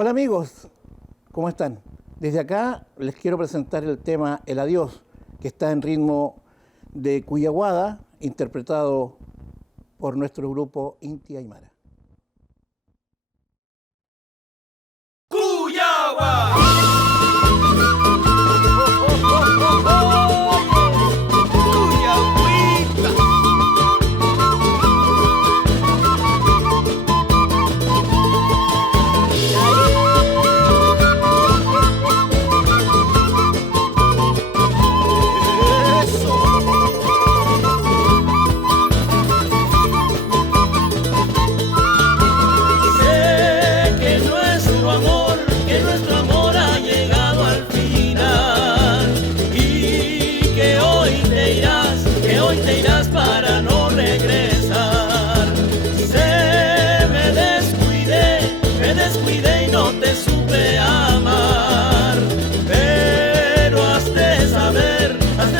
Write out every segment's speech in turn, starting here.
Hola amigos, ¿cómo están? Desde acá les quiero presentar el tema El Adiós, que está en ritmo de Cuyaguada, interpretado por nuestro grupo Inti Aymara.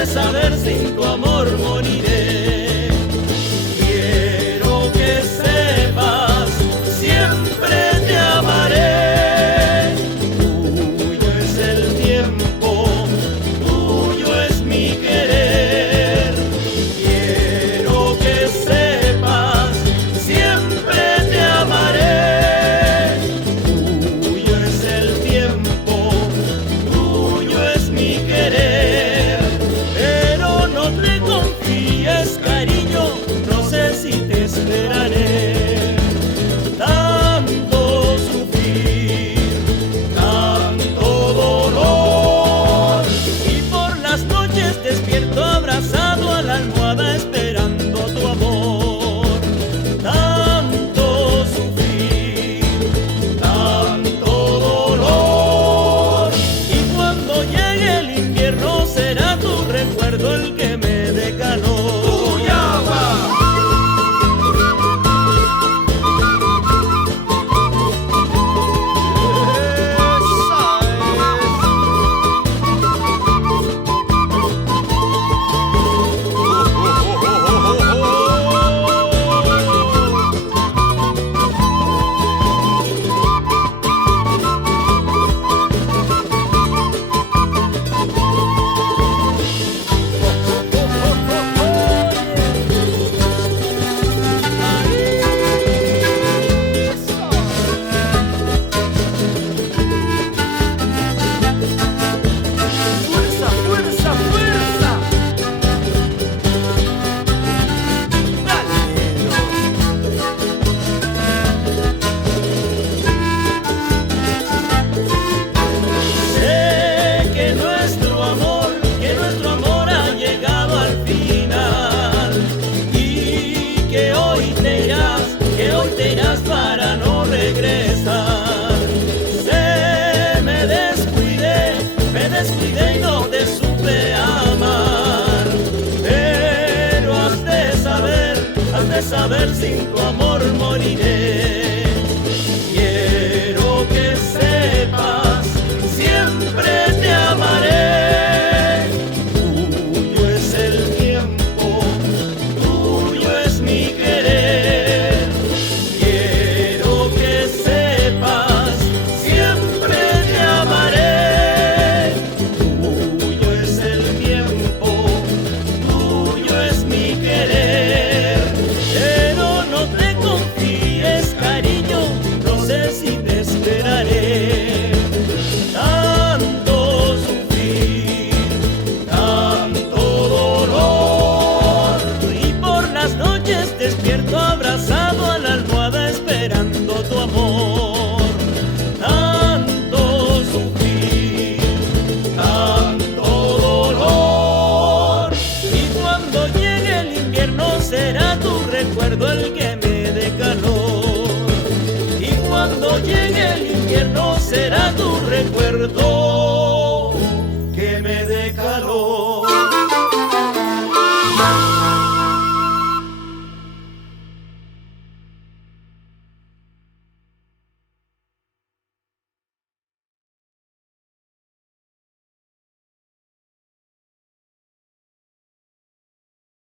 Saber sin tu amor moriré. Quiero que sepas, siempre te amaré. Tuyo es el tiempo, tuyo es mi querer. Quiero que sepas, siempre te amaré. Tuyo es el tiempo, tuyo es mi querer. Esperaré, tanto sufrir, tanto dolor, y por las noches despierto abrazado a la almohada esperando tu amor. Tanto sufrir, tanto dolor, y cuando llegue el invierno será tu recuerdo el que me dé calor. Para no regresar. Me descuidé y no te supe amar. Pero has de saber, sin tu amor moriré. Quiero que sepas, siempre te amaré. Tuyo es el tiempo, tuyo es mi querer. Despierto abrazado a la almohada esperando tu amor. Tanto sufrir, tanto dolor, y cuando llegue el invierno será tu recuerdo el que me dé calor. Y cuando llegue el invierno será tu recuerdo